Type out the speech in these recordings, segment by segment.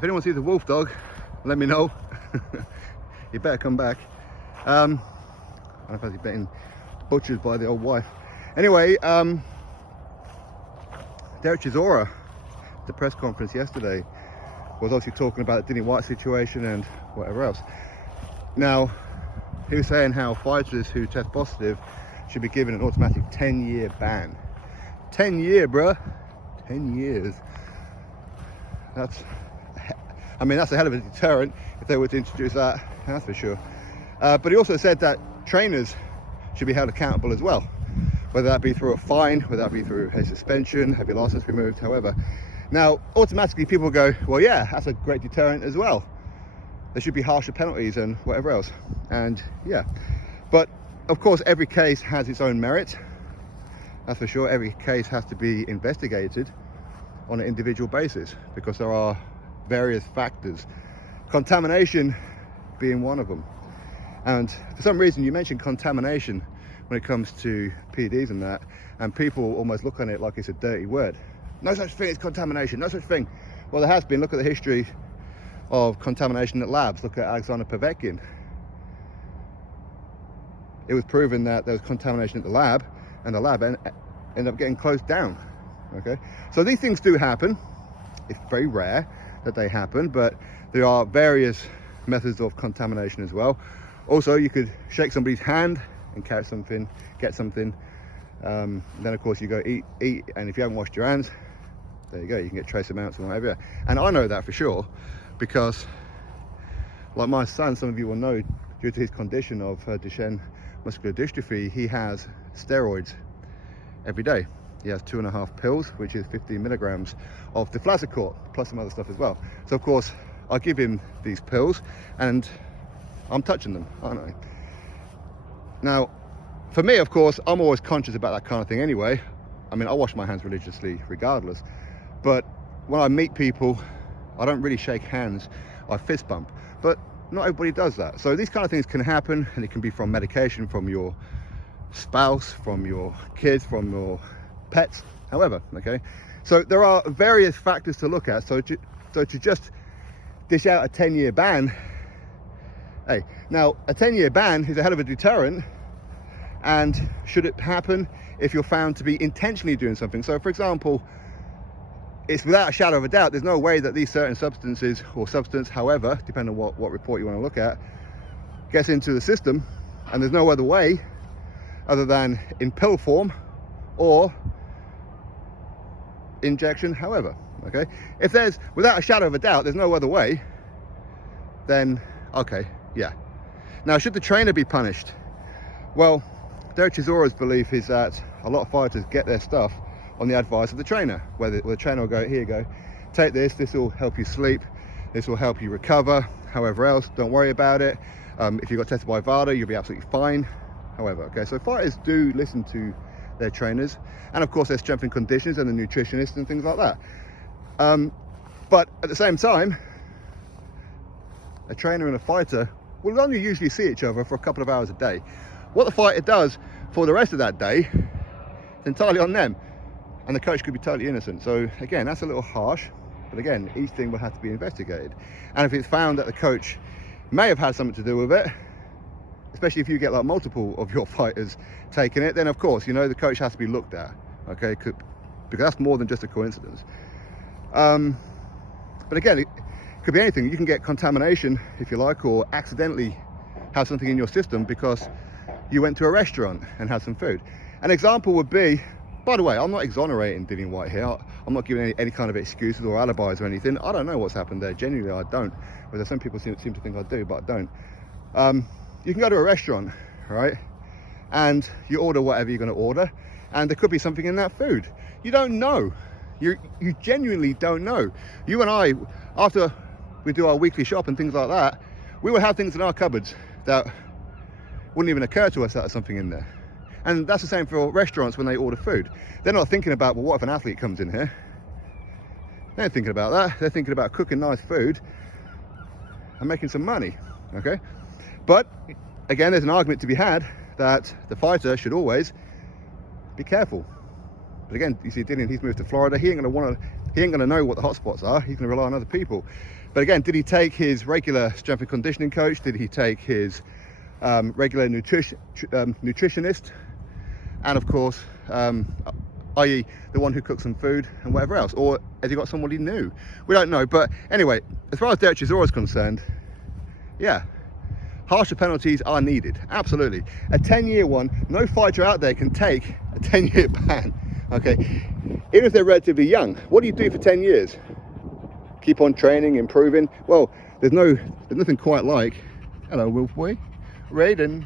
if anyone sees a wolf dog, let me know. You better come back. I don't know if he's getting butchered by the old wife. Anyway, Chisora, the press conference yesterday, was obviously talking about the Dillian Whyte situation and whatever else. Now, he was saying how fighters who test positive should be given an automatic 10-year ban. 10 year, bruh. 10 years. That's a hell of a deterrent if they were to introduce that, that's for sure. But he also said that trainers should be held accountable as well, whether that be through a fine, whether that be through a suspension, have your license removed, however. Now, automatically people go, well, yeah, that's a great deterrent as well. There should be harsher penalties and whatever else. And yeah, but of course, every case has its own merit. That's for sure. Every case has to be investigated on an individual basis because there are various factors, contamination being one of them. And for some reason, you mentioned contamination when it comes to PEDs and that, and people almost look on it like it's a dirty word. No such thing as contamination, no such thing. Well, there has been. Look at the history of contamination at labs. Look at Alexander Povetkin. It was proven that there was contamination at the lab, and the lab ended up getting closed down. Okay, so these things do happen. It's very rare that they happen, but there are various methods of contamination as well. Also, you could shake somebody's hand and catch something, get something. Then of course you go eat, and if you haven't washed your hands, there you go, you can get trace amounts and whatever. And I know that for sure because, like my son, some of you will know, due to his condition of Duchenne muscular dystrophy, he has steroids every day. He has 2.5 pills, which is 15 milligrams of deflazacort, plus some other stuff as well. So of course, I give him these pills and I'm touching them, aren't I? Now, for me, of course, I'm always conscious about that kind of thing anyway. I mean, I wash my hands religiously regardless. But when I meet people, I don't really shake hands, I fist bump. But not everybody does that. So these kind of things can happen, and it can be from medication, from your spouse, from your kids, from your pets, however, okay? So there are various factors to look at. So to just dish out a 10-year ban, hey, now a 10-year ban is a hell of a deterrent. And should it happen if you're found to be intentionally doing something? So for example, it's without a shadow of a doubt, there's no way that these certain substances or substance, however, depending on what report you want to look at, gets into the system, and there's no other way other than in pill form or injection, however, okay? If there's, without a shadow of a doubt, there's no other way, then okay, yeah. Now, should the trainer be punished? Well, Chisora's belief is that a lot of fighters get their stuff on the advice of the trainer, where the trainer will go, here you go, take this will help you sleep, this will help you recover, however else, don't worry about it. If you got tested by VADA, you'll be absolutely fine, however, okay? So fighters do listen to their trainers, and of course their strength and conditions and the nutritionists and things like that. But at the same time, a trainer and a fighter will only usually see each other for a couple of hours a day. What the fighter does for the rest of that day is entirely on them, and the coach could be totally innocent. So again, that's a little harsh, but again, each thing will have to be investigated. And if it's found that the coach may have had something to do with it, especially if you get like multiple of your fighters taking it, then of course, you know, the coach has to be looked at, okay? Because that's more than just a coincidence. But again, it could be anything. You can get contamination, if you like, or accidentally have something in your system because you went to a restaurant and had some food. An example would be, by the way, I'm not exonerating Dillian Whyte here. I'm not giving any kind of excuses or alibis or anything. I don't know what's happened there. Genuinely, I don't. Whether some people seem to think I do, but I don't. You can go to a restaurant, right? And you order whatever you're going to order, and there could be something in that food. You don't know. You genuinely don't know. You and I, after we do our weekly shop and things like that, we will have things in our cupboards that wouldn't even occur to us that there's something in there. And that's the same for restaurants when they order food. They're not thinking about, well, what if an athlete comes in here? They ain't thinking about that. They're thinking about cooking nice food and making some money, okay? But again, there's an argument to be had that the fighter should always be careful. But again, you see Dillian, he's moved to Florida. He ain't gonna want to he ain't going to know what the hotspots are. He's going to rely on other people. But again, did he take his regular strength and conditioning coach? Did he take his regular nutritionist? And of course, i.e. the one who cooks some food and whatever else? Or has he got somebody new? We don't know. But anyway, as far as Derek Chisora is concerned, yeah, harsher penalties are needed, absolutely. A 10-year one, no fighter out there can take a 10-year ban, okay? Even if they're relatively young, what do you do for 10 years? Keep on training, improving? Well, there's nothing quite like, hello Wolf Boy, Raiden.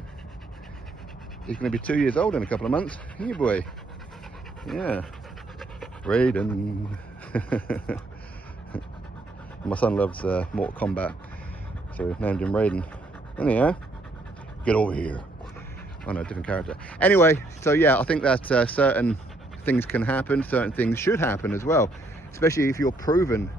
He's going to be 2 years old in a couple of months, hey boy. Yeah, Raiden. My son loves Mortal Kombat, so we named him Raiden. Anyhow, get over here. Oh no, different character. Anyway, so yeah, I think that certain things can happen, certain things should happen as well, especially if you're proven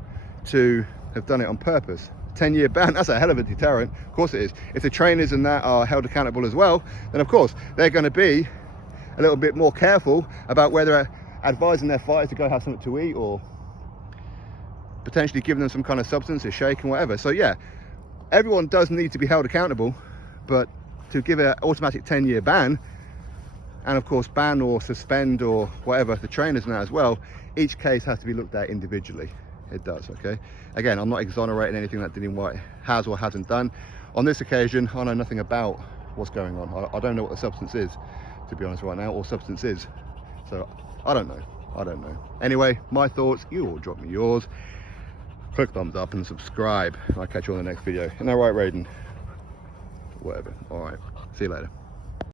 to have done it on purpose. 10-year ban, that's a hell of a deterrent. Of course it is. If the trainers and that are held accountable as well, then of course they're going to be a little bit more careful about whether advising their fighters to go have something to eat or potentially giving them some kind of substance, a shake and whatever. So yeah, everyone does need to be held accountable, but to give an automatic 10-year ban, and of course ban or suspend or whatever the trainers and that as well, each case has to be looked at individually. It does, okay? Again, I'm not exonerating anything that Dillian Whyte has or hasn't done. On this occasion, I know nothing about what's going on. I don't know what the substance is, to be honest right now, or substance is. So I don't know. Anyway, my thoughts, you all drop me yours. Click thumbs up and subscribe. I'll catch you on the next video. Isn't that right, Raiden? Whatever. All right. See you later.